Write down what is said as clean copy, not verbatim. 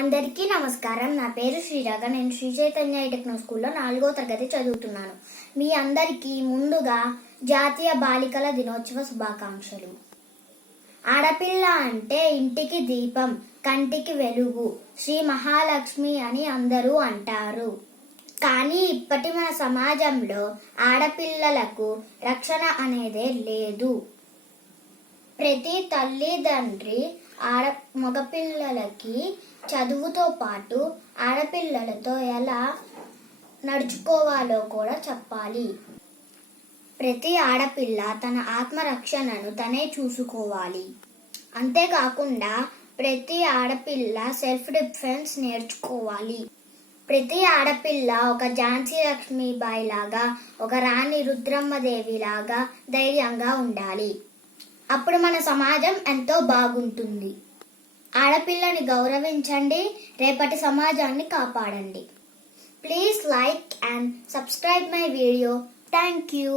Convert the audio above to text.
అందరికీ నమస్కారం. నా పేరు శ్రీరాగ. నేను శ్రీ చైతన్య టెక్నో స్కూల్లో 4వ తరగతి చదువుతున్నాను. మీ అందరికీ ముందుగా జాతీయ బాలికల దినోత్సవ శుభాకాంక్షలు. ఆడపిల్ల అంటే ఇంటికి దీపం, కంటికి వెలుగు, శ్రీ మహాలక్ష్మి అని అందరూ అంటారు. కానీ ఇప్పటి మన సమాజంలో ఆడపిల్లలకు రక్షణ అనేదే లేదు. ప్రతి తల్లిదండ్రి మగపిల్లలకి చదువుతో పాటు ఆడపిల్లలతో ఎలా నడుచుకోవాలో కూడా చెప్పాలి. ప్రతి ఆడపిల్ల తన ఆత్మరక్షణను తనే చూసుకోవాలి. అంతేకాకుండా ప్రతి ఆడపిల్ల సెల్ఫ్ డిఫెన్స్ నేర్చుకోవాలి. ప్రతి ఆడపిల్ల ఒక ఝాన్సీ లక్ష్మీబాయి లాగా, ఒక రాణి రుద్రమ్మదేవి లాగా ధైర్యంగా ఉండాలి. అప్పుడు మన సమాజం ఎంతో బాగుంటుంది. ఆడపిల్లని గౌరవించండి, రేపటి సమాజాన్ని కాపాడండి. Please like and subscribe my video. Thank you.